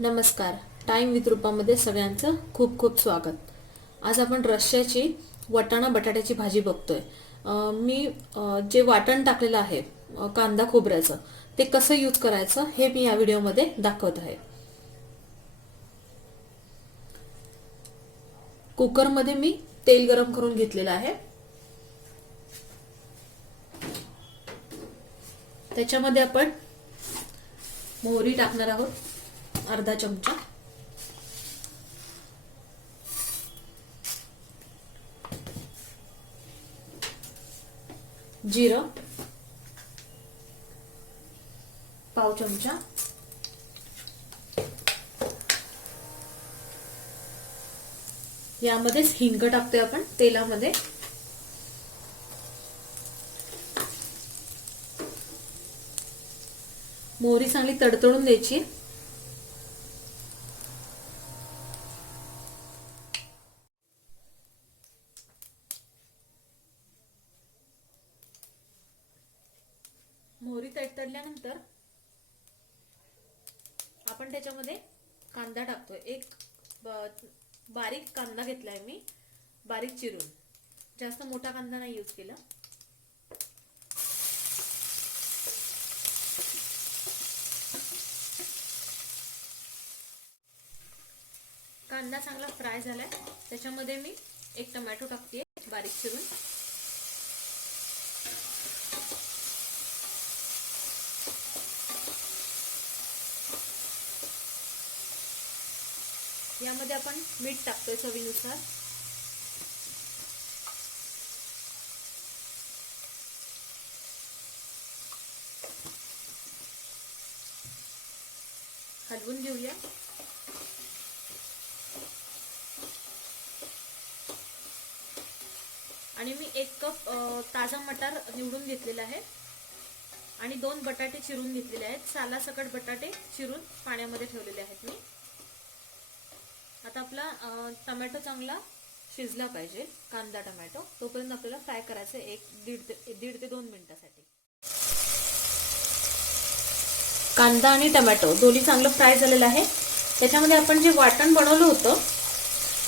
नमस्कार. Time with रूपामध्ये सगळ्यांचं खूप खूप स्वागत. आज आपण रश्श्याची वटाणा बटाट्याची भाजी बघतोय. मी जे वाटण टाकलेलं आहे कांदा खोबऱ्याचं ते कसं यूज करायचं हे मी या व्हिडिओमध्ये दाखवत आहे. कुकरमध्ये मी तेल गरम करून घेतलेलं आहे. त्याच्यामध्ये आपण मोहरी टाकणार आहोत. अर्धा चमचा. जिरं. पाव चमचा. यामध्येच हिंग टाकतोय आपण तेलामध्ये. मोहरी चांगली तडतडून द्यायची. मोहरी तडतडल्यानंतर आपण त्याच्यामध्ये कांदा टाकतो एक बारीक कांदा घेतलाय मी. बारीक चिरून. जास्त मोठा कांदा नाही यूज केला. कांदा चांगला फ्राय झालाय. त्याच्यामध्ये मी एक टमॅटो टाकते बारीक चिरून. यामध्ये आपण मीठ टाकतोय चवीनुसार. हलवून घेऊया. आणि मी एक कप ताजा मटार निवडून घेतलेला आहे. आणि दोन बटाटे चिरून घेतलेले आहेत. सालासकट बटाटे चिरून पाण्यामध्ये ठेवलेले आहेत मी. आता आपला टमॅटो चांगला शिजला पाहिजे कांदा टमॅटो. तोपर्यंत आपल्याला फ्राय करायचं एक दीड ते दीड ते दोन मिनिटासाठी. कांदा आणि टमॅटो दोन्ही चांगलं फ्राय झालेलं आहे. त्याच्यामध्ये आपण जे वाटण बनवलं होतं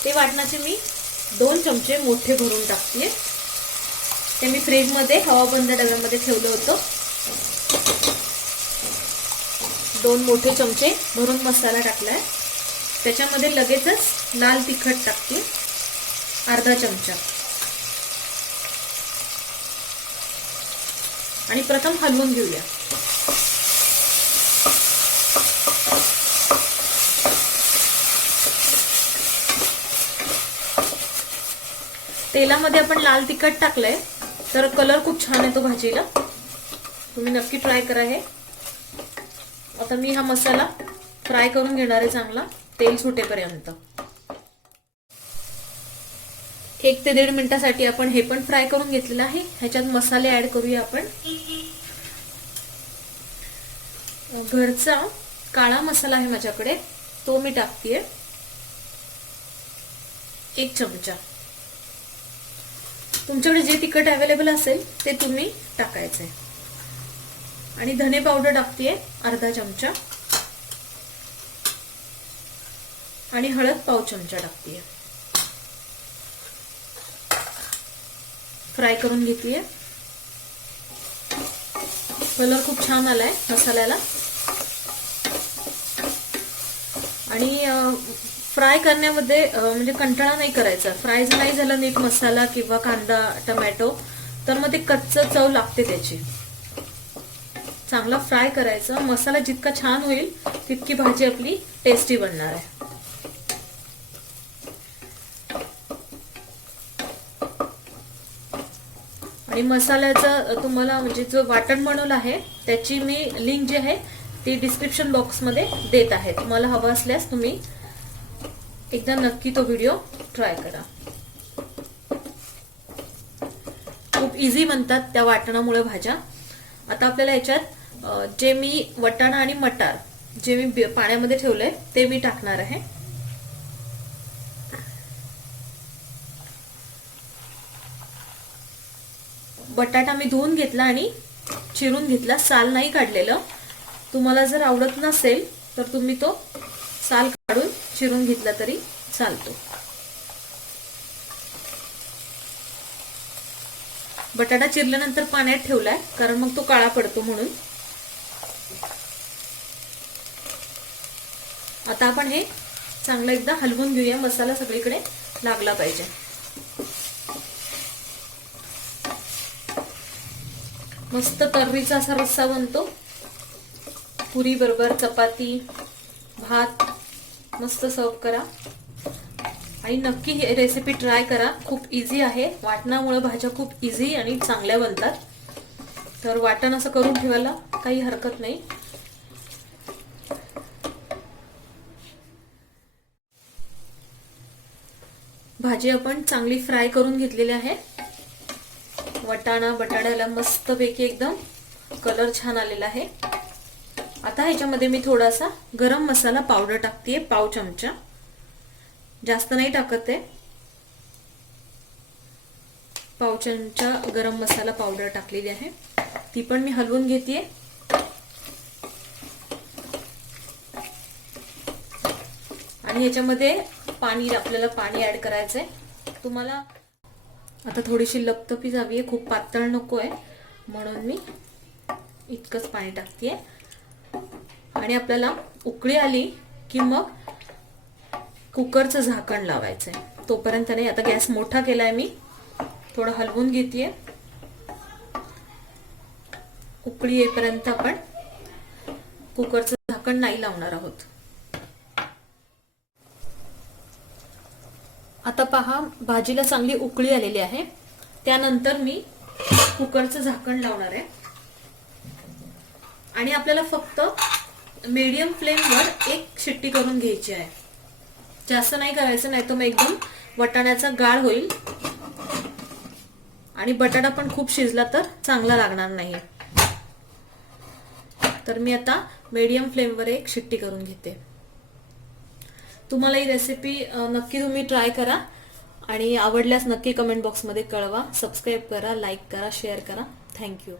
ते वाटणाचे मी दोन चमचे मोठे भरून टाकते. ते मी फ्रीजमध्ये हवाबंद डब्यामध्ये ठेवलं होतं. दोन मोठे चमचे भरून मसाला टाकलाय. त्याच्यामध्ये लगेचच लाल तिखट टाकते. अर्धा चमचा. आणि प्रथम हलवून घेऊया. तेलामध्ये आपण लाल तिखट टाकलंय तर कलर खूप छान येतो भाजीला. तुम्ही नक्की ट्राय करा हे. आता मी हा मसाला फ्राय करून घेणार आहे चांगला. तेल सुटेपर्यंत. एक ते दीड मिनिटासाठी आपण हे पण फ्राय करून घेतलेलं आहे. ह्याच्यात मसाले ऍड करूया आपण. घरचा काळा मसाला आहे माझ्याकडे. तो मी टाकतेय. एक चमचा. तुमच्याकडे जे तिखट अवेलेबल असेल ते तुम्ही टाकायचंय. आणि धने पावडर टाकतेय अर्धा चमचा. आणि हळद पाव चमचा टाकते फ्राय करून घेतलीये कलर खूप छान आलाय मसाल्याला. आणि फ्राय करण्यामध्ये म्हणजे कंटाळा नाही करायचा. फ्राय नाही झाला नीट मसाला किंवा कांदा टमॅटो तर मग ते कच्च चव लागते त्याची. चांगला फ्राय करायचा. मसाला जितका छान होईल तितकी भाजी आपली टेस्टी बनणार आहे. आणि मसाल्याचं तुम्हाला म्हणजे जो वाटण बनवलं आहे त्याची मी लिंक जी आहे ती डिस्क्रिप्शन बॉक्समध्ये देत आहे. तुम्हाला हवं असल्यास तुम्ही एकदा नक्की तो व्हिडिओ ट्राय करा. खूप इझी बनतात त्या वाटणामुळे भाज्या. आता आपल्याला याच्यात जे मी वटाणा आणि मटार जे मी पाण्यामध्ये ठेवलंय ते मी टाकणार आहे. बटाटा मी धुवून घेतला आणि चिरून घेतला. साल नाही काढलेलं. तुम्हाला जर आवडत नसेल तर तुम्ही तो साल काढून चिरून घेतला तरी चालतो. बटाटा चिरल्यानंतर पाण्यात ठेवलाय कारण मग तो काळा पडतो म्हणून. आता आपण हे चांगलं एकदा हलवून घेऊया. मसाला सगळीकडे लागला पाहिजे. मस्त तर्रीचा असा रस्सा बनतो. पुरी बरोबर चपाती भात मस्त सर्व करा. आणि नक्की ही रेसिपी ट्राय करा. खूप इझी आहे. वाटणामुळे भाज्या खूप इझी आणि चांगल्या बनतात. तर वाटण असं करून ठेवायला काही हरकत नाही. भाजी आपण चांगली फ्राय करून घेतलेली आहे. वटाणा बटाट्याला मस्तपैकी एकदम कलर छान आलेला आहे. आता ह्याच्यामध्ये मी थोडासा गरम मसाला पावडर टाकते पाव चमचा. जास्त नाही टाकत आहे. पाव चमचा गरम मसाला पावडर टाकलेली आहे. ती पण मी हलवून घेते आणि ह्याच्यामध्ये पाणी आपल्याला पाणी ऍड करायचंय. तुम्हाला आता थोडीशी लपतपी जावी आहे. खूप पातळ नको आहे म्हणून मी इतकंच पाणी टाकते आणि आपल्याला उकळी आली की मग कुकरचं झाकण लावायचंय. तोपर्यंत नाही आता गॅस मोठा केला आहे मी. थोडं हलवून घेते उकळी येईपर्यंत आपण कुकरचं झाकण नाही लावणार आहोत. आता पहा भाजीला चांगली उकळी आलेली आहे. त्यानंतर मी कुकरचं झाकण लावणार आहे. आणि आपल्याला फक्त मीडियम फ्लेमवर एक शिट्टी करून घ्यायची आहे. जास्त नाही करायचं नाही तर मग एकदम वटाण्याचा गाळ होईल. आणि बटाटा पण खूप शिजला तर चांगला लागणार नाही. तर मी आता मीडियम फ्लेमवर एक शिट्टी करून घेते. तुम्हाला ही रेसिपी नक्की तुम्ही ट्राय करा. आणि आवडल्यास नक्की कमेंट बॉक्समध्ये कळवा. सबस्क्राईब करा लाईक करा शेअर करा. थँक्यू